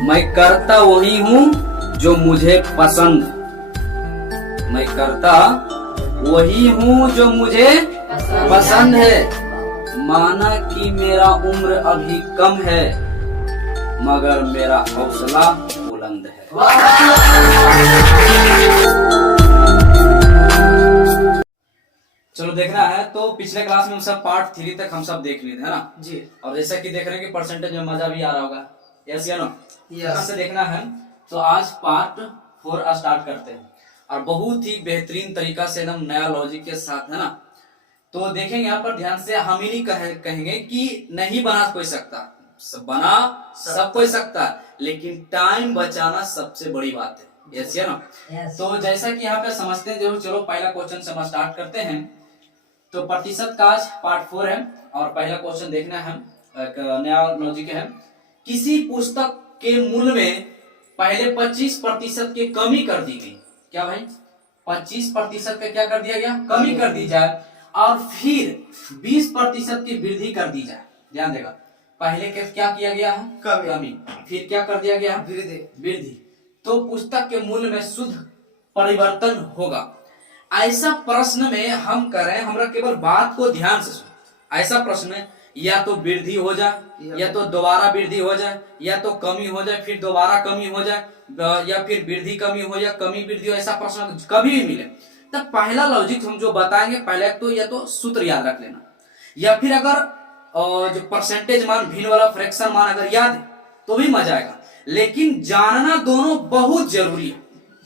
मैं करता वही हूँ जो मुझे पसंद। मैं करता वही हूँ जो मुझे पसंद है। माना कि मेरा उम्र अभी कम है, मगर मेरा हौसला बुलंद है। चलो देखना है तो पिछले क्लास में हम सब पार्ट 3 तक हम सब देख लिए थे, है ना जी। और जैसा कि देख रहे हैं कि परसेंटेज में मजा भी आ रहा होगा, यस या नो? यस से देखना है तो आज पार्ट 4 स्टार्ट करते हैं और बहुत ही बेहतरीन तरीका से एकदम नया लॉजिक के साथ, है ना। तो देखेंगे यहाँ पर ध्यान से, हम ही नहीं कहेंगे कि नहीं बना कोई सकता, बना सब कोई सकता, लेकिन टाइम बचाना सबसे बड़ी बात है, यस या नो? तो जैसा कि यहाँ पे समझते हैं, जो चलो पहला क्वेश्चन से हम स्टार्ट करते हैं। तो प्रतिशत काज पार्ट 4 है और पहला क्वेश्चन देखना है, एक नया लॉजिक है। किसी पुस्तक के मूल्य में पहले 25% की कमी कर दी गई। क्या भाई? 25% का क्या कर दिया गया? कमी कर दी जाए और फिर 20% की वृद्धि कर दी जाए। ध्यान देगा, पहले क्या किया गया है? कमी। फिर क्या कर दिया गया? वृद्धि। तो पुस्तक के मूल्य में शुद्ध परिवर्तन होगा। ऐसा प्रश्न में हम करें, हमरा केवल बात को ध्यान से सुन। ऐसा प्रश्न में या तो वृद्धि हो जाए, या तो दोबारा वृद्धि हो जाए, या तो कमी हो जाए फिर दोबारा कमी हो जाए, या फिर वृद्धि कमी हो या कमी वृद्धि हो, ऐसा प्रश्न कभी भी मिले तब पहला लॉजिक हम जो बताएंगे, पहले तो या तो सूत्र याद रख लेना, या फिर अगर जो परसेंटेज मान, भिन्न वाला फ्रैक्शन मान अगर याद है तो भी मजा आएगा। लेकिन जानना दोनों बहुत जरूरी है।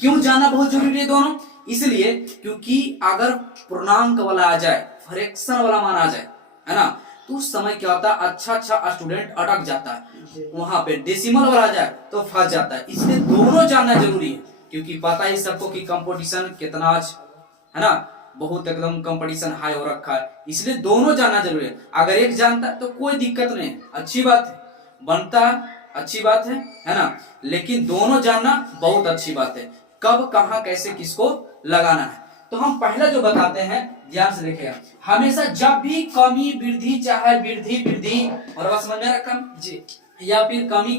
क्यों जानना बहुत जरूरी है दोनों? इसलिए क्योंकि अगर पूर्णांक वाला आ जाए, फ्रैक्शन वाला मान आ जाए, है ना, तो उस समय क्या होता है, अच्छा स्टूडेंट अटक जाता है। वहां पे डेसिमल वाला आ जाए तो फंस जाता है। इसलिए दोनों जानना जरूरी है, क्योंकि पता ही सबको कि कंपटीशन कितना आज, है ना, बहुत एकदम कंपटीशन हाई हो रखा है। इसलिए दोनों जानना जरूरी है। अगर एक जानता है तो कोई दिक्कत नहीं, अच्छी बात है, बनता है, अच्छी बात है ना। लेकिन दोनों जानना बहुत अच्छी बात है, कब कहां कैसे किसको लगाना है। तो हम पहला जो बताते हैं, ध्यान से देखिएगा, हमेशा जब भी कमी वृद्धि, चाहे वृद्धि और बस समझ में रखा जी, या फिर कमी,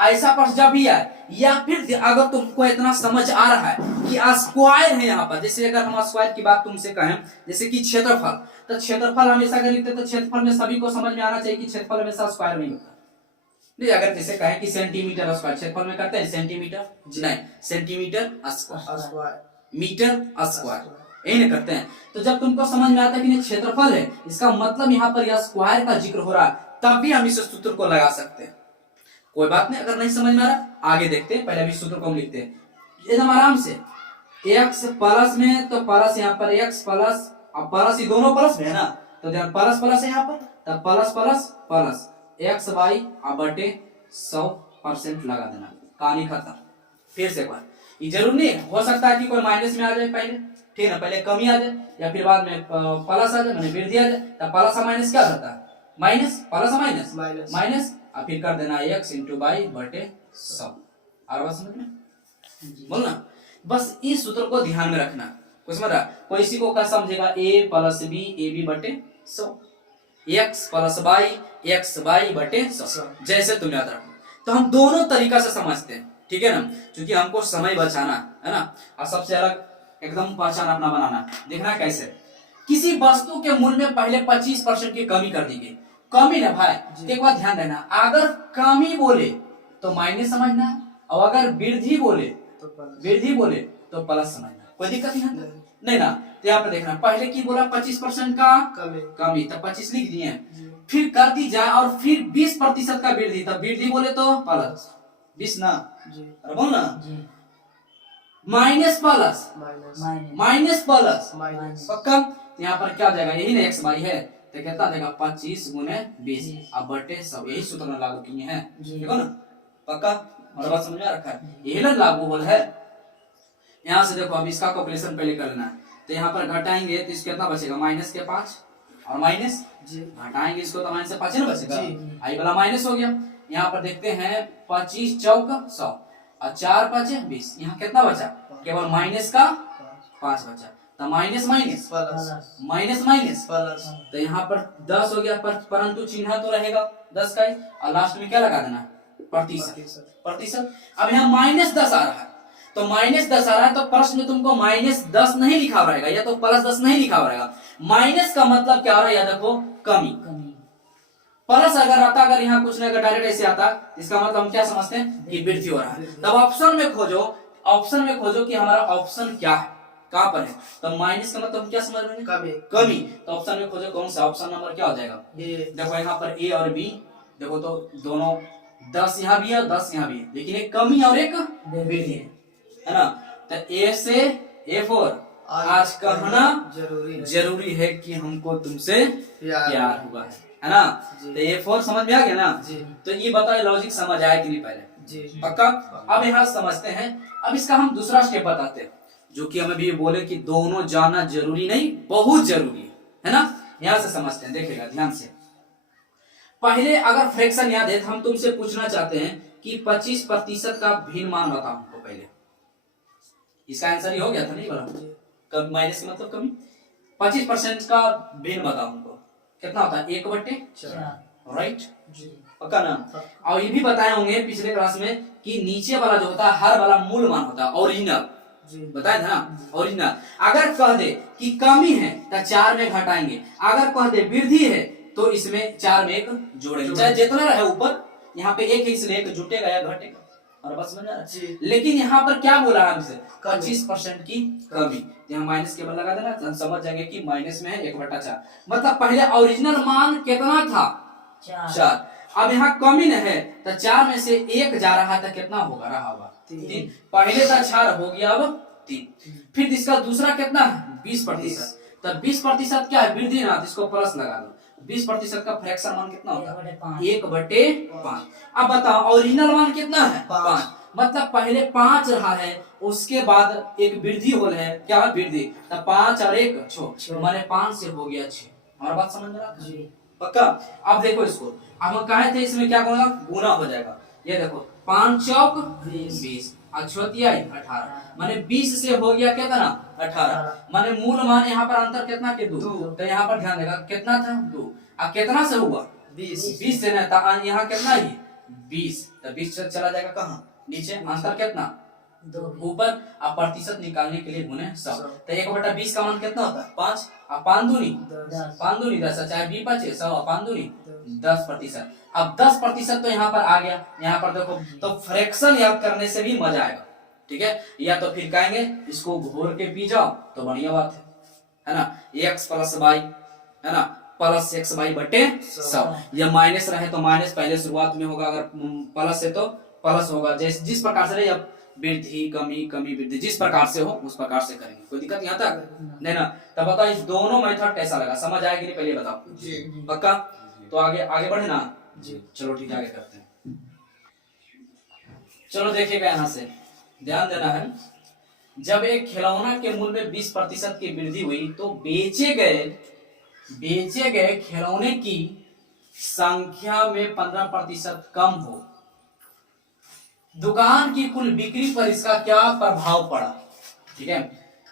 ऐसा प्रश्न जब भी आए, या फिर अगर तुमको इतना समझ आ रहा है कि स्क्वायर है यहाँ पर, जैसे अगर हम स्क्वायर की बात तुमसे कहें, जैसे कि क्षेत्रफल, तो क्षेत्रफल हमेशा अगर लिखते तो क्षेत्रफल में सभी को समझ में आना चाहिए कि क्षेत्रफल हमेशा स्क्वायर नहीं होता। नहीं, अगर जैसे कहें कि सेंटीमीटर स्क्वायर, क्षेत्रफल में करते हैं सेंटीमीटर, नहीं, सेंटीमीटर स्क्वायर, मीटर स्क्वायर, यही नहीं करते हैं। तो जब तुमको समझ में आता है कि नहीं क्षेत्रफल है, इसका मतलब यहाँ पर यह स्क्वायर का जिक्र हो रहा है, तब भी हम इस सूत्र को लगा सकते हैं। कोई बात नहीं, अगर नहीं समझ में आ रहा आगे देखते हैं, पहले भी सूत्र को हम लिखते हैं एकदम आराम से। x प्लस में तो प्लस यहाँ पर x प्लस, अब प्लस ही दोनों प्लस में है ना, तो ध्यान प्लस प्लस है यहाँ पर, तब plus plus plus x by बटे 100% लगा देना, कहानी खत्म। फिर से एक बार, ये जरूर नहीं हो सकता है कि कोई माइनस में आ जाए पहले, ठीक है ना, पहले कमी आ जाए या फिर बाद में प्लस आ जाए, मैंने वृद्धि आ जाए, तब प्लस और माइनस क्या करता है? माइनस, प्लस और माइनस और फिर कर देना x इंटू बाई बटे 100। और बस समझ में बोलना, बस इस सूत्र को ध्यान में रखना। कोई समझ रहा? कोई इसी को क्या समझेगा, a plus B A B बटे 100, x plus Y X Y बटे 100, जैसे तुम याद रखो। तो हम दोनों तरीका से समझते हैं, ठीक है ना, क्योंकि हमको समय बचाना है ना, और सबसे अलग एकदम पहचान अपना बनाना। देखना कैसे, किसी वस्तु के मूल्य में पहले 25% की कमी कर दी गई। कमी ना भाई, एक बात ध्यान देना, अगर कमी बोले तो माइनस समझना है, और अगर वृद्धि बोले तो प्लस समझना, कोई दिक्कत नहीं ना। तो यहाँ पे देखना, पहले की बोला 25% का कमी, तब 25 लिख दिए, फिर कर दी जाए और फिर 20% का वृद्धि, तब वृद्धि बोले तो प्लस 20 ना, अरे बोल ना, माइनस प्लस पक्का। यहाँ पर क्या जाएगा, यही ना x बाई है, तो कितना देगा 25 गुने 20 अब बटे 100, यही सूत्र में लागू किए हैं, देखो ना, पक्का हमारा बात समझ में रखा है, यही ना लागू बोल है। यहाँ से देखो, अब इसका कैलकुलेशन पहले कर लेना है, तो यहाँ पर घटाएंगे तो इसका कितना बचेगा, माइनस के 5 और माइनस घटाएंगे इसको तो माइनस से 5 ना बचेगा, आई वाला माइनस हो गया। यहाँ पर देखते हैं 25 चौक 100 और 4 5 20, यहाँ कितना बचा, केवल माइनस का 5 बचा, तो माइनस प्लस, तो यहाँ पर 10 हो गया, परंतु चिन्ह तो रहेगा 10 का ही, और लास्ट में क्या लगा देना, प्रतिशत। अब यहाँ -10 आ रहा है, तो -10 आ रहा है तो प्रश्न में तुमको -10 नहीं लिखा रहेगा या तो +10 नहीं लिखा रहेगा। माइनस का मतलब क्या हो रहा है, याद रखो कमी। प्लस अगर आता, अगर यहाँ कुछ नहीं, अगर डायरेक्ट ऐसे आता, इसका मतलब हम क्या समझते हैं कि वृद्धि हो रहा है। तब ऑप्शन में खोजो कि हमारा ऑप्शन क्या है, कहां पर है। तो माइनस का मतलब क्या समझ रहे हैं, कमी। तो ऑप्शन में खोजो कौन सा, ऑप्शन नंबर क्या हो जाएगा, देखो यहाँ पर ए और बी, देखो तो दोनों 10 यहाँ भी है और 10 यहाँ भी है, लेकिन एक कमी और एक वृद्धि है ना। तो ए से A4 आज कहना जरूरी है कि हमको तुमसे प्यार हुआ है ना। तो A4 समझ में आ गया ना। तो ये बताओ लॉजिक समझ आया कि नहीं पहले, पक्का। अब यहाँ समझते हैं, अब इसका हम दूसरा स्टेप बताते हैं, जो कि हमें भी बोले कि दोनों जानना जरूरी नहीं, बहुत जरूरी है ना। यहाँ से समझते हैं, देखिएगा ध्यान से। पहले अगर फ्रैक्शन याद है तो हम तुमसे पूछना चाहते हैं कि 25% का भिन्न मान बताओ हमको। पहले इसका आंसर ही हो गया था, नहीं बोला, माइनस का मतलब कमी। 25% का भिन्न बताओ हमको, कितना होता है, 1/4, राइट, पक्का ना। और ये भी बताए होंगे पिछले क्लास में कि नीचे वाला जो होता है हर वाला मूल मान होता है, ओरिजिनल, बताया था ना, ओरिजिनल। अगर कह दे कि कमी है तो 4 में घटाएंगे, अगर कह दे वृद्धि है तो इसमें 4 में 1 जोड़ेंगे, चाहे जितना रहे ऊपर, यहाँ पे 1 है इसलिए 1 जुटेगा या घटेगा, और बस बन जाएगा। लेकिन यहाँ पर क्या बोला है हमसे, 25% की कमी, यहाँ माइनस के बाद लगा देना, हम समझ जाएंगे कि माइनस में है 1/4। मतलब पहले ओरिजिनल मान कितना था, 4। अब यहाँ कमी न है तो 4 में से 1 जा रहा है तो कितना होगा, रहा होगा 3। पहले था 4 हो गया, अब 3। फिर इसका दूसरा कितना है, 20%। तो 20% क्या है, वृद्धि ना, इसको प्लस लगा दो। 20% का फ्रैक्शन मान कितना होता है, 1/5। अब बताओ ओरिजिनल मान कितना है, 5। मतलब पहले 5 रहा है, उसके बाद एक वृद्धि हो रहा है, क्या वृद्धि, तो 5 और 1 6, माने 5 से हो गया 6। हमारा बात समझ में आ रहा है, पक्का। अब देखो इसको, अब हम कहे थे इसमें क्या होगा, गुना हो जाएगा। ये देखो 5 चौक 20, 18, माने 20 से हो गया कितना, 18। माने मूल मान यहाँ पर अंतर कितना के 2, तो यहाँ पर ध्यान देगा कितना था 2, अब कितना से हुआ 20 से ना, यहाँ कितना ही 20, तो 20 से चला जाएगा कहाँ, नीचे, अंतर कितना ऊपर। अब प्रतिशत निकालने के लिए गुने 100, तो 1/20 का मान कितना होता है, 5। अब 5 दूनी 10, चाहे 20 बचे 100, 5 दूनी 10%। अब 10% तो यहाँ पर आ गया, यहाँ पर देखो, तो फ्रैक्शन याद करने से भी मजा आएगा, ठीक है। या तो फिर कहेंगे इसको घोर के पी जाओ तो बढ़िया बात है ना। x + y है ना, प्लस x/100। या माइनस रहे तो माइनस पहले शुरुआत में होगा, अगर प्लस है तो प्लस होगा। जैसे जिस प्रकार से रहे, वृद्धि कमी कमी वृद्धि जिस प्रकार से हो उस प्रकार से करेंगे, कोई दिक्कत यहाँ तक नहीं ना। तब बताओ इस दोनों मेथड कैसा लगा, समझ आएगी नहीं, पहले बताओ जी, पक्का। तो आगे बढ़े ना जी, चलो ठीक है, आगे करते हैं। चलो देखिएगा, यहाँ से ध्यान देना है। जब एक खिलौना के मूल्य में 20% की वृद्धि हुई तो बेचे गए खिलौने की संख्या में 15% कम हो, दुकान की कुल बिक्री पर इसका क्या प्रभाव पड़ा, ठीक है।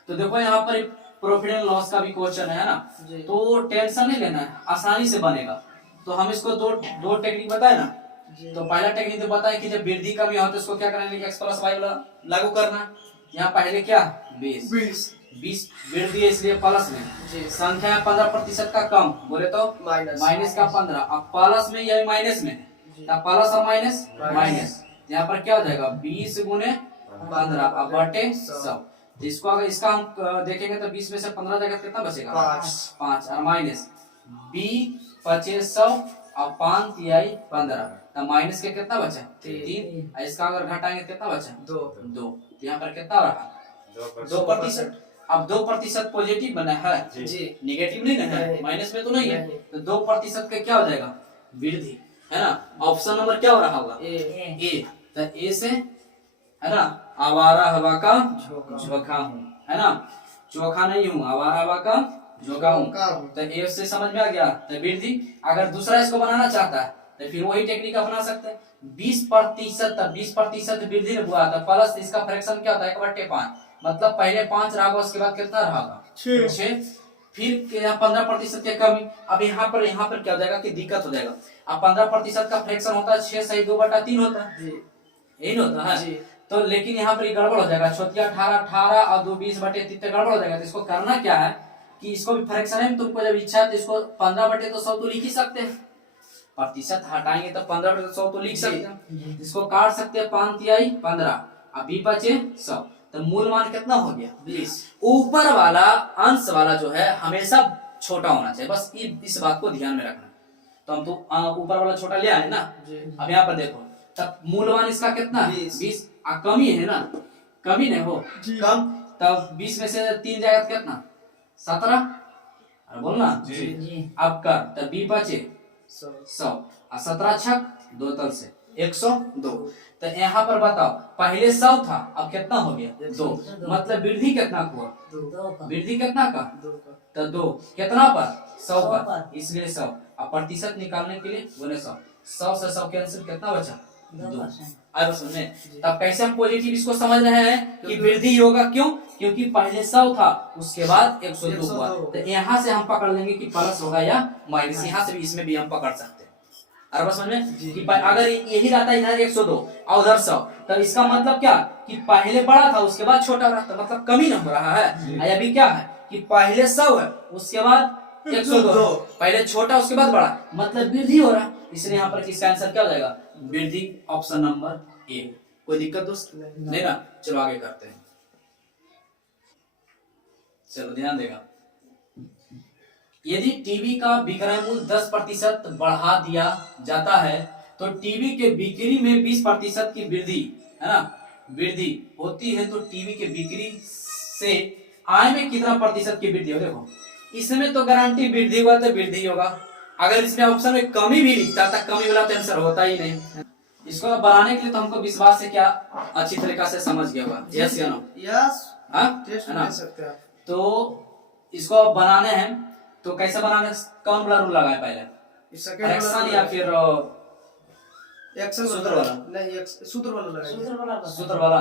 तो देखो यहाँ पर प्रॉफिट एंड लॉस का भी क्वेश्चन है ना, तो टेंशन नहीं लेना है, आसानी से बनेगा। तो हम इसको दो टेक्निक बताए ना। तो पहला टेक्निक तो बताए कि जब वृद्धि कमी हो तो इसको क्या करना है, x + y लागू करना। यहाँ पहले क्या 20 वृद्धि है इसलिए प्लस में, संख्या है 15% का कम, बोले तो माइनस का 15। अब प्लस में या माइनस में, प्लस और माइनस, यहाँ पर क्या हो जाएगा 20 गुने 15 अब बटे 100। तो इसको अगर इसका हम देखेंगे तो 20 में से 15 जगह कितना बचेगा, 5 और माइनस 2500 और 5 तिहाई 15, तो माइनस के कितना बचा 3। इसका अगर घटाएंगे कितना बचा 2। यहाँ पर कितना रहा 2%। अब 2% पॉजिटिव बना है जी, निगेटिव नहीं है, माइनस में तो नहीं है। तो 2% का क्या हो जाएगा वृद्धि, है ना। ऑप्शन नंबर क्या हो रहा होगा ए। तो ए से है ना, आवारा हवा का झोंका हूँ, है ना, चोखा नहीं हूँ, आवारा हवा का झोंका हूँ। तो ए से समझ में आ गया। तो वृद्धि अगर दूसरा इसको बनाना चाहता है तो फिर वही टेक्निक अपना सकते हैं। 20% वृद्धि हुआ तो प्लस इसका फ्रैक्शन क्या होता है 1/5, मतलब पहले 5 रहा उसके बाद कितना रहा 6। फिर 15% की कमी। अब यहाँ पर क्या हो जाएगा कि दिक्कत हो जाएगा। अब 15% का फ्रैक्शन होता है 6 सही 2/3 होता है, यही नहीं होता है। तो लेकिन यहाँ पर गड़बड़ हो जाएगा, छोटिया 18 और 2 20/3 गड़बड़ हो जाएगा। तो इसको करना क्या है कि इसको भी फ्रैक्शन है, तुमको जब इच्छा है तो इसको 15/100 तो लिख ही सकते हैं, प्रतिशत हटाएंगे तो 15/100 तो लिख सकते हैं। इसको काट सकते हैं 5 तिहाई 15, अब बी बचे 100, तो मूल मान कितना हो गया 20। ऊपर वाला अंश वाला जो है हमेशा छोटा होना चाहिए, बस इस बात को ध्यान में रखना। तो हम तो ऊपर वाला छोटा ले आए ना, अब यहाँ पर देखो तब मूलवान इसका कितना 20, कमी है ना, कमी नहीं हो कम, तब 20 में से 3 जाएगा तो कितना 17, अरे बोलना अब कर, तब बी बचे 100 और 17 छक 2 तल से 102। तो यहाँ पर बताओ पहले 100 था, अब कितना हो गया 2, मतलब वृद्धि कितना हुआ, वृद्धि कितना का तो 2 कितना पर 100 पर, इसलिए 100। अब प्रतिशत निकालने के लिए बोले 100 से 100 कैंसिल, कितना बचा 2। अब समझे तब कैसे हम पॉजिटिव इसको समझ रहे हैं कि वृद्धि होगा, क्यों, क्योंकि पहले 100 था उसके बाद 102 हुआ। तो यहाँ से हम पकड़ लेंगे कि प्लस होगा या माइनस, यहाँ से भी इसमें भी हम पकड़ सकते हैं। अरे समझ में कि अगर यही रहता इधर 102 और उधर 100, तो इसका मतलब क्या कि पहले बड़ा था उसके बाद छोटा रहा, तो मतलब कमी न हो रहा है। अभी क्या है कि पहले 100 है उसके बाद 102, पहले छोटा उसके बाद बड़ा, मतलब वृद्धि हो रहा। इसलिए यहाँ पर इसका आंसर क्या हो जाएगा वृद्धि, ऑप्शन नंबर ए। कोई दिक्कत दोस्त नहीं ना, चलो आगे करते हैं। चलो ध्यान देगा, यदि टीवी का विक्रय मूल्य 10% बढ़ा दिया जाता है तो टीवी के बिक्री में 20% की वृद्धि है ना, वृद्धि होती है, तो टीवी के बिक्री से आय में कितना प्रतिशत की वृद्धि हो। देखो इसमें तो गारंटी वृद्धि हुआ तो वृद्धि होगा, अगर इसमें ऑप्शन में कमी भी लिखता था कमी वाला तो आंसर होता ही नहीं। इसको बनाने के लिए तो हमको विश्वास है क्या अच्छी तरीका से समझ गया होगा, यस या नो, यस है ना। तो इसको बनाने हैं तो कैसे बनाने, कौन वाला रूल लगाए पहले, फ्रैक्शन या फिर सूत्र वाला, नहीं सूत्र वाला लगाएंगे, सूत्र वाला।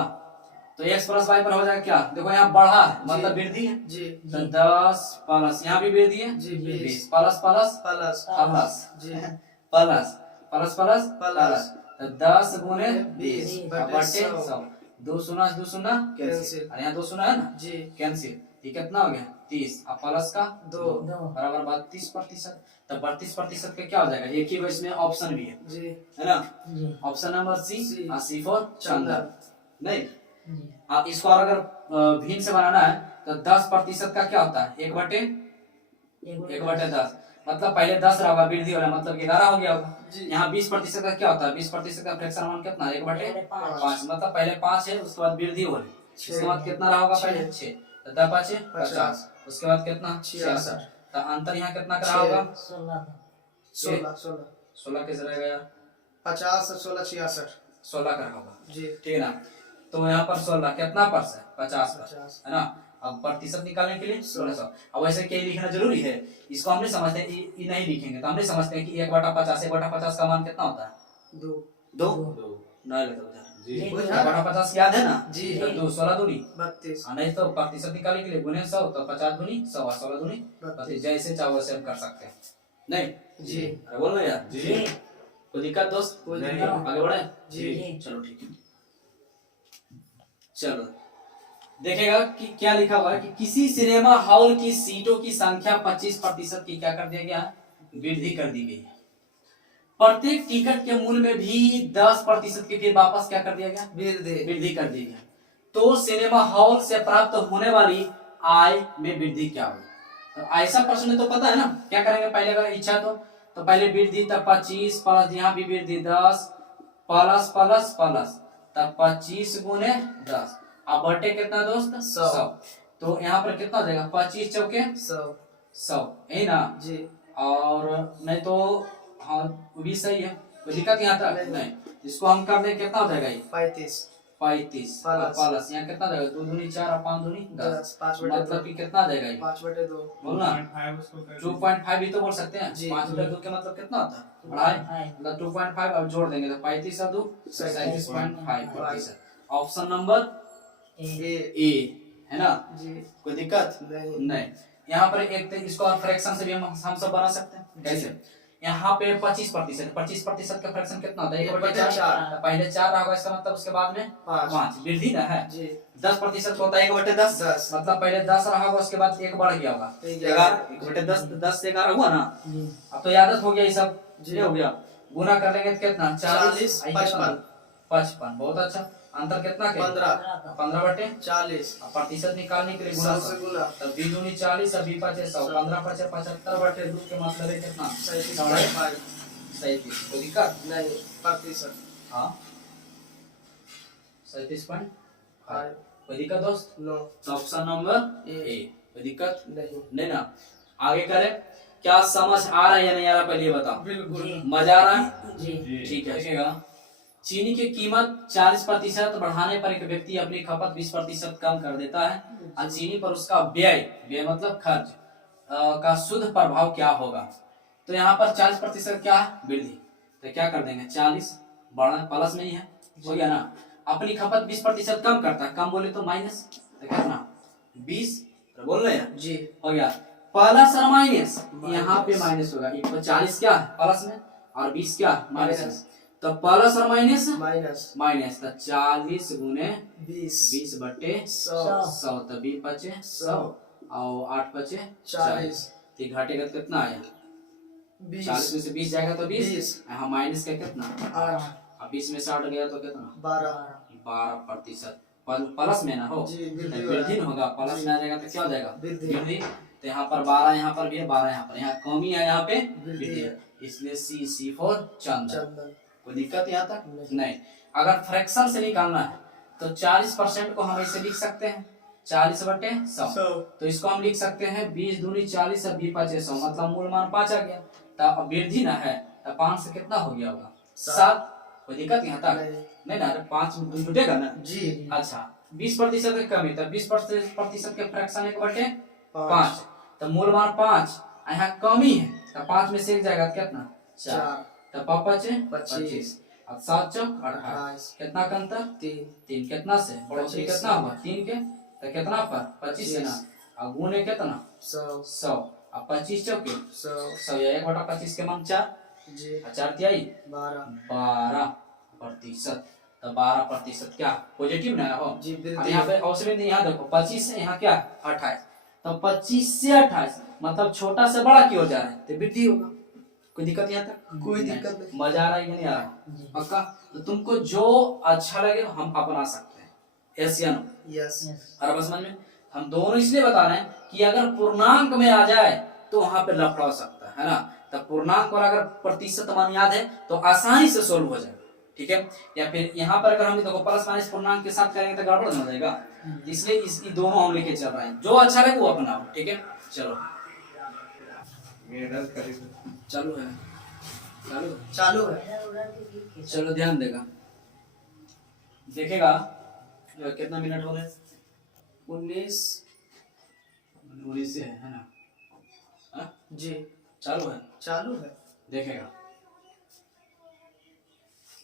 तो x प्लस y पर हो जाएगा क्या, देखो यहाँ बढ़ा है मतलब वृद्धि है जी, तो 10 प्लस यहाँ भी वृद्धि है जी 20 प्लस प्लस प्लस प्लस जी प्लस प्लस प्लस प्लस, तो 10 गुने 20 बटे 100, 2 शून्य 2 शून्य कैंसिल, और यहाँ 2 शून्य है ना जी कैंसिल, ये कितना हो गया 30, अब प्लस का 2 बराबर 32%। तो 32% का क्या हो जाएगा, एक ही इसमें ऑप्शन भी है जी, है ना, option number C, C for Chandan. नहीं आप इसको अगर भिन्न से बनाना है तो 10% का क्या होता है 1/10, मतलब पहले 10 रहा होगा वृद्धि हो रहा मतलब 11 हो गया होगा। यहाँ 20% का क्या होता है, 20% का फ्रैक्शन मान कितना 1/5, मतलब पहले 5 है उसके बाद वृद्धि हो रही, उसके बाद कितना रहा होगा पहले 6, तो 10 5 50, उसके बाद कितना 66, तो अंतर यहाँ कितना करा होगा 16 कैसे रहेगा यार 50 16 66 16 करा होगा जी, ठीक है ना। तो यहाँ पर 16 कितना परसेंट 50 है ना। अब प्रतिशत निकालने के लिए 1600, अब वैसे क्या लिखना जरूरी है, इसको हमने समझते हैं ये नहीं लिखेंगे तो हमने समझते हैं कि 1/50 1/50 का मान कितना होता है 2 नहीं लगता जी 1/50 याद है ना जी, 2 16 दूनी 32, नहीं तो प्रतिशत निकालने के लिए गुने 100 तो 50 दूनी 100 और 16 दूनी 32, जैसे चाहो वैसे कर सकते हैं नहीं जी। अरे बोल रहे यार जी, कोई दिक्कत दोस्त आगे बढ़े जी, चलो ठीक है। चलो देखेगा कि क्या लिखा हुआ है कि किसी सिनेमा हॉल की सीटों की संख्या 25% की क्या कर दिया गया, वृद्धि कर दी गई है। प्रत्येक टिकट के मूल्य में भी 10% की फिर वापस क्या कर दिया गया, वृद्धि कर दी गई। तो सिनेमा हॉल से प्राप्त होने वाली आय में वृद्धि क्या होगी, तो ऐसा प्रश्न तो पता है ना क्या करेंगे, पहले अगर इच्छा तो पहले वृद्धि तब 25 प्लस यहाँ भी वृद्धि 10 प्लस प्लस प्लस तब 25 गुने 10, अब बटे कितना दोस्त 100, तो यहाँ पर कितना हो जाएगा 25 चौके 100 है ना जी, और नहीं तो हाँ भी सही है, कोई दिक्कत यहाँ तक नहीं। इसको हम कर दें कितना हो जाएगा ये 35 प्लस यहाँ कितना जाएगा 2 दूनी 4 और 5 दूनी 10, मतलब कि कितना आ जाएगा ये 5/2 बोलना 2.5 भी तो बोल सकते हैं, 5/2 के मतलब कितना होता है बढ़ाए, मतलब 2.5 अब जोड़ देंगे तो 35 और 2 37.5%। ऑप्शन नंबर ए है ना जी, कोई दिक्कत नहीं। यहाँ पर एक इसको फ्रैक्शन से भी हम सब बना सकते हैं, कैसे यहाँ पे 25%, 25% का फ्रैक्शन कितना होता है? 1/4। पहले 4 रहा होगा, इसका मतलब उसके बाद में 5, वृद्धि ना है। 10% होता है 1/10, मतलब पहले 10 रहा होगा, उसके बाद 1 बढ़ गया होगा 11, 1/10, 10 से 11 हुआ ना। अब तो याद हो गया ये सब, ये हो गया। गुना कर लेंगे तो कितना? 40, 55। बहुत अच्छा। अंतर कितना के? 15/40। प्रतिशत निकालने के लिए गुना, तब 2 दूनी 40 और 2 5 100, 15 5 75/2 के मतलब है कितना? 37। कोई दिक्कत नहीं? प्रतिशत, हाँ 37.5। कोई दिक्कत दोस्त? नो। तो ऑप्शन नंबर ए। कोई दिक्कत नहीं ना। आगे करें, क्या समझ आ रहा है या नहीं आ रहा पहले बताओ। बिल्कुल मजा आ रहा है जी। ठीक है। चीनी की कीमत 40% बढ़ाने पर एक व्यक्ति अपनी खपत 20% कम कर देता है और चीनी पर उसका व्यय मतलब खर्च का शुद्ध प्रभाव क्या होगा? तो यहाँ पर 40% क्या है? वृद्धि। तो क्या कर देंगे? 40 बढ़ा प्लस में ही है, हो गया ना। अपनी खपत 20% कम करता है, कम बोले तो माइनस, तो कितना? 20 बोल रहे हैं जी, हो गया। प्लस और माइनस, यहाँ पे माइनस होगा। 40 क्या है? प्लस में, और 20 क्या? माइनस। तो प्लस और माइनस माइनस, तो 40 गुने 20/100, तो 20 5 100 और 8 5 40। तो घटेगा तो कितना आया? 40 में से 20 जाएगा तो 20, यहाँ माइनस का कितना? 8, अब 20 में से 8 गया तो कितना? 12%। प्लस में ना हो, वृद्धि होगा। प्लस में आ जाएगा तो क्या हो जाएगा? वृद्धि। तो यहाँ पर 12, यहाँ पर भी 12, यहाँ पर, यहाँ कमी है, यहाँ पे वृद्धि है, इसलिए C फॉर चंदन। कोई दिक्कत यहाँ तक नहीं। अगर फ्रैक्शन से निकालना है तो 40% को हम ऐसे लिख सकते हैं 40/100। तो इसको हम लिख सकते हैं 20 दूनी 40 और 20 5 100, मतलब मूल मान 5 आ गया। तो वृद्धि ना है, तो 5 से कितना हो गया होगा? 7। कोई दिक्कत यहाँ तक नहीं ना? 5 जुटेगा ना जी। अच्छा, 20% कमी, तो 20% के फ्रैक्शन 1/5, तो मूल मान 5, यहाँ कमी है, तो 5 में से 1 जाएगा कितना? 4, तो 25, अब 7 चौक 28, कितना का अंतर? 3 कितना से बढ़ोतरी कितना हुआ? 3 के, तो कितना पर? 25 से ना, और गुने कितना? 100, अब 25 चौके 100, या 1/25 के मान 4 जी, 4 तिहाई 12%। तो 12% क्या पॉजिटिव ना हो जी। यहाँ पे ऑप्शन यहाँ देखो 25 से यहाँ क्या 28, तो 25 से 28 मतलब छोटा से बड़ा की ओर जा रहा है, तो वृद्धि होगा। कोई दिक्कत यहाँ तक? कोई दिक्कत नहीं। मजा आ रहा है या नहीं आ रहा? पक्का? तो तुमको जो अच्छा लगे हम अपना सकते हैं, यस या नो? यस। और समझ में हम दोनों इसलिए बता रहे हैं कि अगर पूर्णांक में आ जाए तो वहां पे लफड़ा हो सकता है ना। तो पूर्णांक और अगर प्रतिशत मान याद है तो आसानी से सोल्व हो जाएगा, ठीक है। या फिर यहाँ पर अगर हम देखो प्लस माइनस पूर्णांक के साथ करेंगे तो गड़बड़ हो जाएगा, इसलिए इसकी दोनों हम लेके चल रहे हैं, जो अच्छा लगे वो अपनाओ, ठीक है। चलो चालू है, चालू है, चलो ध्यान देगा, देखेगा कितना मिनट हो गए? 19 से है ना? हा? जी चालू है, देखेगा।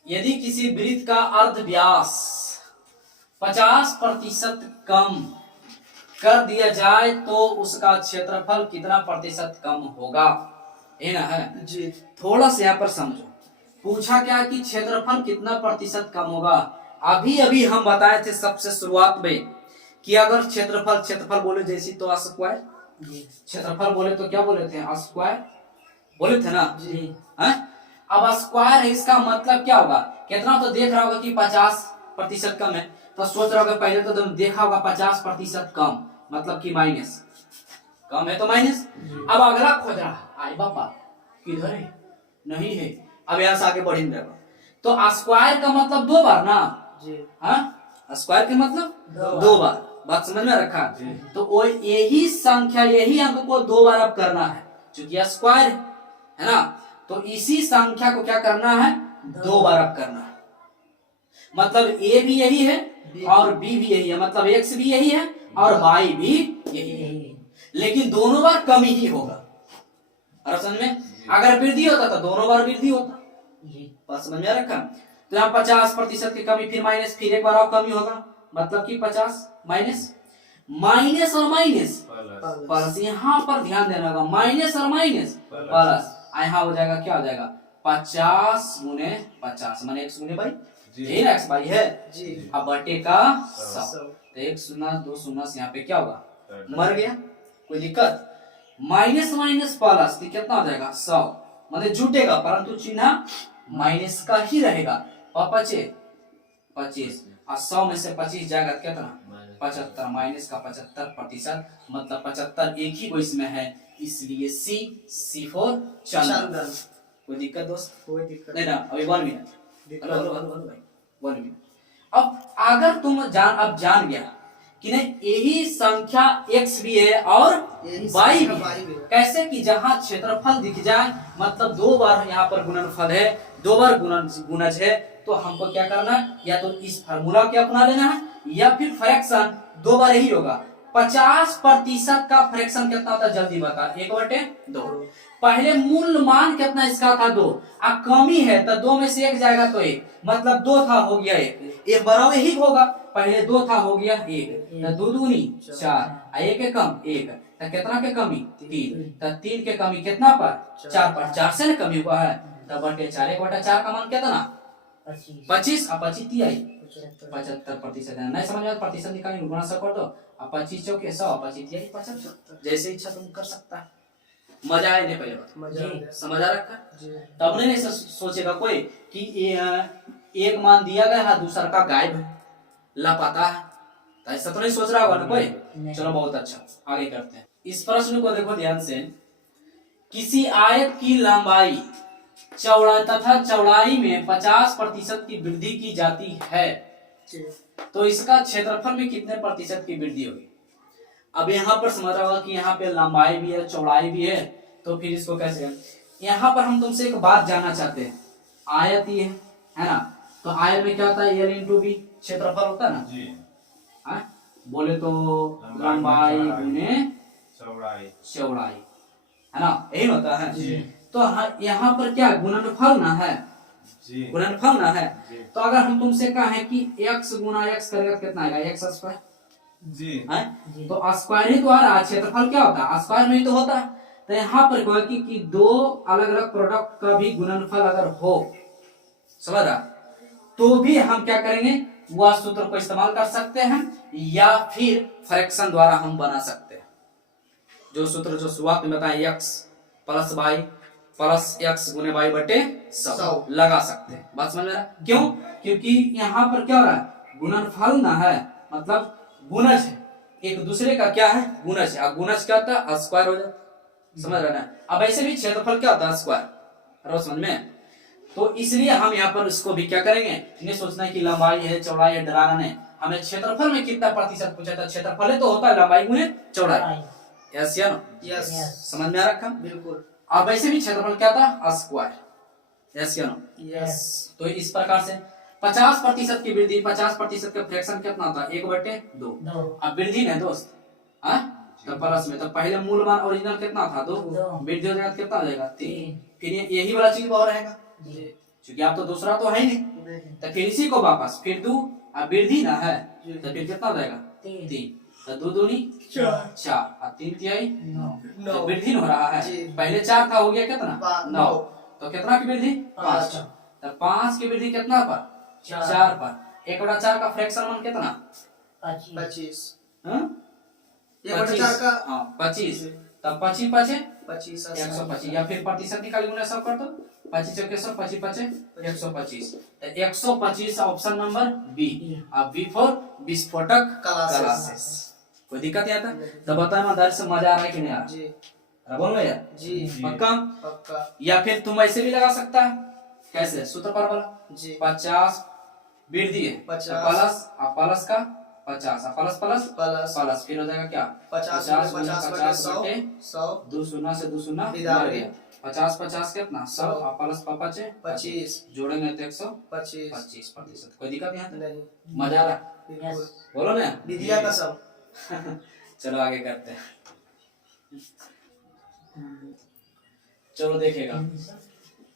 यदि किसी वृत्त का अर्ध व्यास 50% कम कर दिया जाए तो उसका क्षेत्रफल कितना प्रतिशत कम होगा? ये ना है जी। थोड़ा सा यहाँ पर समझो, पूछा क्या कि क्षेत्रफल कितना प्रतिशत कम होगा। अभी अभी हम बताए थे सबसे शुरुआत में कि अगर क्षेत्रफल बोले जैसी तो स्क्वायर, क्षेत्रफल बोले तो क्या बोले थे? स्क्वायर बोले थे ना जी। है? अब स्क्वायर है, इसका मतलब क्या होगा? कितना तो देख रहा होगा कि 50% कम है, तो सोच रहा होगा पहले तो देखा होगा 50% कम मतलब कि माइनस, कम है तो माइनस। अब अगला खोज रहा है, आई बापा किधर है? नहीं है। अब यहाँ से आगे बढ़ेंगे तो स्क्वायर का मतलब 2 बार ना जी। हाँ, स्क्वायर का मतलब 2 बार, बात समझ में रखा? तो वो यही संख्या, यही अंक को 2 बार अब करना है, क्योंकि स्क्वायर है ना। तो इसी संख्या को क्या करना है? 2 बार अब करना है। मतलब a भी यही है और b भी यही है, मतलब x भी यही है और y भी यही है, लेकिन दोनों बार कमी ही होगा। और समझ में, अगर वृद्धि होता तो दोनों बार वृद्धि होता, बस समझ में रखा। तो यहाँ 50% की कमी, फिर माइनस, फिर एक बार और कमी होगा, मतलब कि 50 माइनस और माइनस प्लस। यहाँ पर ध्यान देना होगा, माइनस और माइनस प्लस, यहाँ हो जाएगा क्या हो जाएगा 50 गुने 50 माने 1 गुने बाई यही ना x बाई है जी। अब बटे का 100 तो 1 शून्य 2 शून्य से यहाँ पे क्या होगा मर गया, कोई दिक्कत। माइनस माइनस प्लस तो कितना हो जाएगा 100 मतलब जुटेगा परंतु चिन्ह माइनस का ही रहेगा। और 25 और 100 में से 25 जाएगा कितना 75 माइनस का 75% मतलब 75 एक ही को इसमें है इसलिए सी फॉर चंदन। कोई दिक्कत दोस्त? कोई दिक्कत नहीं ना। अभी 1 मिनट हेलो भाई 1 मिनट। अब अगर तुम जान गया कि नहीं यही संख्या x भी है और y भी है, कैसे कि जहां क्षेत्रफल दिख जाए मतलब 2 बार यहाँ पर गुणनफल है 2 बार गुणज है तो हमको क्या करना है या तो इस फार्मूला के अपना लेना है या फिर फ्रैक्शन 2 बार ही होगा। 50% का फ्रैक्शन कितना होता है जल्दी बता 1/2। पहले मूल मान कितना इसका था 2 अब कमी है तो 2 में से 1 जाएगा तो 1 मतलब 2 था हो गया 1 बराबर ही होगा पहले 2 था हो गया 1 तो 2 दूनी 4 1 के कम 1 तो कितना के कमी 3 तो 3 के कमी कितना पर 4 पर 4 से ना कमी हुआ है तो बटे 4 1/4 का मान कितना 25 अब 25 आई 75% नहीं समझ में प्रतिशत निकालेंगे गुणा से कर दो अब 25 चौके 100 25 आई 75 जैसे इच्छा तुम कर सकता है। मजा आया नहीं पहले बात समझ आ रखा तब नहीं ऐसा सोचेगा कोई कि एक मान दिया गया है दूसरा का गायब है लापता है तो ऐसा तो नहीं सोच रहा होगा ना कोई। चलो बहुत अच्छा आगे करते हैं। इस प्रश्न को देखो ध्यान से किसी आयत की लंबाई चौड़ाई तथा चौड़ाई में 50% की वृद्धि की जाती है तो इसका क्षेत्रफल में कितने प्रतिशत की वृद्धि होगी। अब यहाँ पर समझ रहा होगा कि यहाँ पे लंबाई भी है चौड़ाई भी है तो फिर इसको कैसे यहाँ पर हम तुमसे एक बात जानना चाहते हैं आयत ये है ना तो आयत में क्या होता है L × B क्षेत्रफल होता है ना जी बोले तो लंबाई गुने चौड़ाई है ना यही होता है जी। तो यहाँ पर क्या गुणनफल ना है गुणनफल ना है तो अगर हम तुमसे कहें कि x गुना x करेगा कितना आएगा x स्क्वायर जी है तो स्क्वायर ही तो आ रहा है क्षेत्रफल क्या होता है स्क्वायर नहीं तो होता है तो यहाँ पर कहा कि 2 अलग अलग प्रोडक्ट का भी गुणनफल अगर हो समझ रहा तो भी हम क्या करेंगे वह सूत्र को इस्तेमाल कर सकते हैं या फिर फ्रैक्शन द्वारा हम बना सकते हैं जो सूत्र जो शुरुआत में बताए x + y + x गुने y बटे 100 लगा सकते हैं। बात समझ में आ रहा क्यों क्योंकि यहाँ पर क्या हो रहा है गुणनफल ना है मतलब गुणज है एक दूसरे का क्या है गुणज है गुणज क्या होता है स्क्वायर हो जाए समझ रहे ना। अब ऐसे भी क्षेत्रफल क्या होता है स्क्वायर समझ में तो इसलिए हम यहाँ पर इसको भी क्या करेंगे नहीं सोचना कि लंबाई है चौड़ाई है डराना नहीं हमें क्षेत्रफल में कितना प्रतिशत पूछा था क्षेत्रफल है तो होता है लंबाई गुने चौड़ाई यस या नो यस समझ में आ रखा बिल्कुल। अब ऐसे भी क्षेत्रफल क्या था स्क्वायर यस या नो यस। तो इस प्रकार से 50% की वृद्धि 50% का फ्रैक्शन कितना होता है 1/2 अब वृद्धि है दोस्त तो प्लस में तो पहले मूल मान ओरिजिनल कितना था 2 वृद्धि हो जाएगा कितना हो जाएगा 3 फिर यही वाला चीज और रहेगा क्योंकि आप तो दूसरा तो है नहीं तो फिर इसी को वापस फिर 2 अब वृद्धि ना है तो फिर कितना हो जाएगा 3 तो 2 दूनी 4 और 3 तिहाई 9 वृद्धि हो रहा है पहले 4 था हो गया कितना 9 तो कितना की वृद्धि 5 तो 5 की वृद्धि कितना पर 4 पर 1/4 का फ्रैक्शन मान कितना 25 1/4 का 25 तब 25 125 या फिर प्रतिशत निकाल गुना सब कर दो 25 चौके 100 25 125 125 ऑप्शन नंबर बी। अब बी फॉर विस्फोटक क्लासेस कोई दिक्कत नहीं आता तो बताओ ईमानदारी से मजा आ रहा है कि नहीं आ रहा जी बोलो यार जी पक्का या फिर तुम ऐसे भी लगा सकता है कैसे सूत्र पर वाला जी 50 वृद्धि है 50 प्लस का 50 प्लस फिर हो जाएगा क्या 50 100 2 शून्य से 2 शून्य विदा गया 50 कितना 100 प्लस 25 जोड़ेंगे तो 125%। कोई दिक्कत नहीं मजा आ रहा बोलो ना विद्या का सब चलो आगे करते हैं। चलो देखेगा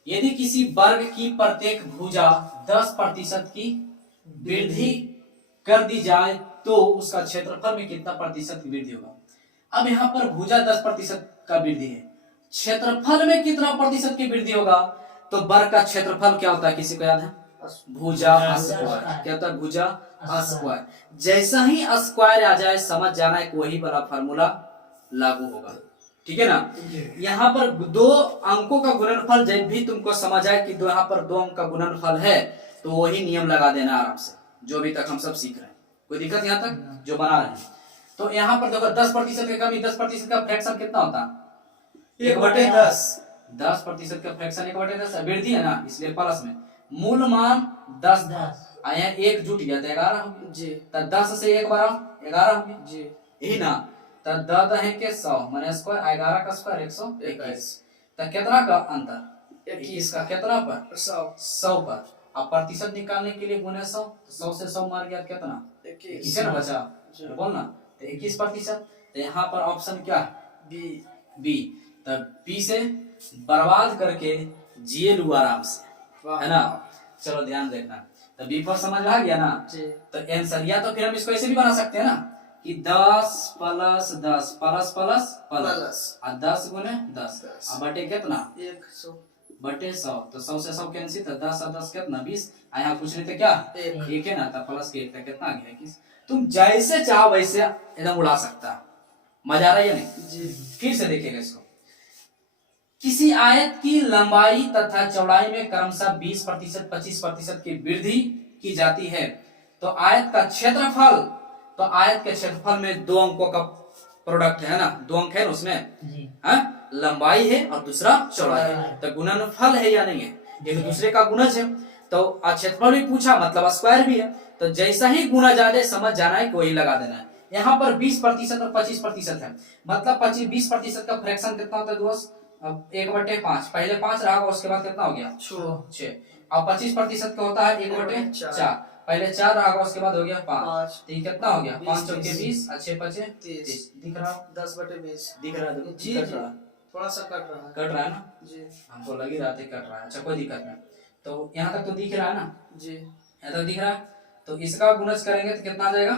यदि किसी वर्ग की प्रत्येक भुजा 10% की वृद्धि कर दी जाए तो उसका क्षेत्रफल में कितना प्रतिशत की वृद्धि होगा। अब यहाँ पर भुजा 10% का वृद्धि है क्षेत्रफल में कितना प्रतिशत की वृद्धि होगा? तो वर्ग का क्षेत्रफल क्या होता है, किसी को याद है? भुजा स्क्वायर। क्या होता है? भुजा स्क्वायर। जैसा ही स्क्वायर आ जाए समझ जाना है वही वाला फार्मूला लागू होगा, ठीक है ना। यहाँ पर दो अंकों का गुणनफल जब भी तुमको समझ आए कि यहाँ पर दो अंक का गुणनफल है तो वही नियम लगा देना आराम से, जो अभी तक हम सब सीख रहे हैं। कोई दिक्कत यहाँ तक जो बना रहे हैं? तो यहाँ पर देखो 10% की कमी, 10% का फ्रैक्शन कितना होता है? 1/10। 10% का फ्रैक्शन 1/10 वृद्धि है ना, इसलिए प्लस में मूल मान 10 आया, एक जुट गया तो 11 हो गया जी। तो 10 से 1 12 11 हो गया जी, यही ना। तो 10 है के 100 माने स्क्वायर, 11 का स्क्वायर 121। तो कितना का अंतर? 21 का कितना पर? 100 पर। अब प्रतिशत निकालने के लिए गुने 100, 100 से 100 मार गया कितना? 21 ना बचा, बोलना। तो 21%। तो यहाँ पर ऑप्शन क्या है? बी। तो बी से बर्बाद करके जिए लू आराम से, है ना। चलो ध्यान देखना। तो बी पर समझ आ गया ना जी। तो आंसर, या तो फिर हम इसको ऐसे भी बना सकते हैं ना कि 10 + 10 प्लस प्लस प्लस और 10 गुने 10 और बटे कितना? 100 बटे 100। तो 100 से 100 कैंसिल, तो 10 और 10 कितना? 20। यहाँ कुछ नहीं तो क्या एक है ना, तो प्लस के 1 तो कितना आ गया? 21। तुम जैसे चाहो वैसे एकदम उड़ा सकता है। मजा आ रहा है या नहीं जी? फिर से देखिएगा इसको। किसी आयत की लंबाई तथा चौड़ाई में क्रमशः 20%, 25% की वृद्धि की जाती है तो आयत का क्षेत्रफल, तो आयत के क्षेत्रफल में दो अंकों का प्रोडक्ट है ना, दो अंक है ना उसमें, है लंबाई है और दूसरा चौड़ाई है, तो गुणनफल है या नहीं है? एक दूसरे का गुणज है। तो क्षेत्रफल भी पूछा मतलब स्क्वायर भी है, तो जैसा ही गुणा ज्यादा समझ जाना है वही लगा देना है। यहाँ पर 20% और 25% है, मतलब 20% का फ्रैक्शन कितना होता है दोस्त? अब 1/5, पहले 5 रहा उसके बाद कितना हो गया? 6। अब 25% का होता है 1/4, पहले 4 रहा उसके बाद हो गया 5। तो ये कितना हो गया? 5 चौके 20 और 6 5 30। दिख रहा? 10/20 दिख रहा है जी। थोड़ा सा कट रहा है ना जी, हमको लग ही रहा था कट रहा है। अच्छा कोई दिक्कत नहीं। तो यहाँ तक तो दिख रहा है ना जी, यहाँ तक दिख रहा है। तो इसका गुणज करेंगे तो कितना आ जाएगा?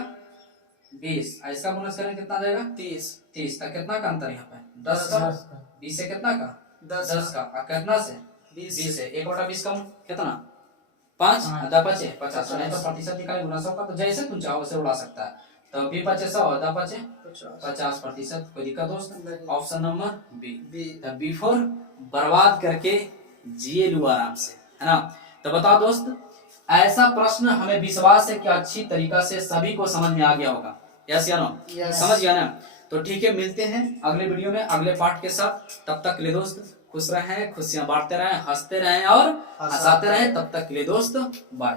20। इसका गुणज करेंगे कितना आ जाएगा? 30 तक कितना का अंतर यहाँ पे? 10 का। 20 से कितना का? 10 का। और कितना से? 20 से 1/20 कम कितना? 5 आधा 50 50। नहीं तो प्रतिशत निकाले गुना 100 का, तो जैसे तुम चाहो वैसे उड़ा सकता है। तो बी 50 100 आधा 50%। कोई दिक्कत दोस्त? Option number B. तो बी फॉर बर्बाद करके जिए लू आराम से, है ना। तो बताओ दोस्त, ऐसा प्रश्न हमें विश्वास है कि अच्छी तरीका से सभी को समझ में आ गया होगा। यस या नो? समझ गया ना? तो ठीक है, मिलते हैं अगले वीडियो में अगले पार्ट के साथ। तब तक के लिए दोस्त खुश रहें, खुशियां बांटते रहें, हंसते रहें और हंसाते रहें। तब तक के लिए दोस्त बाय।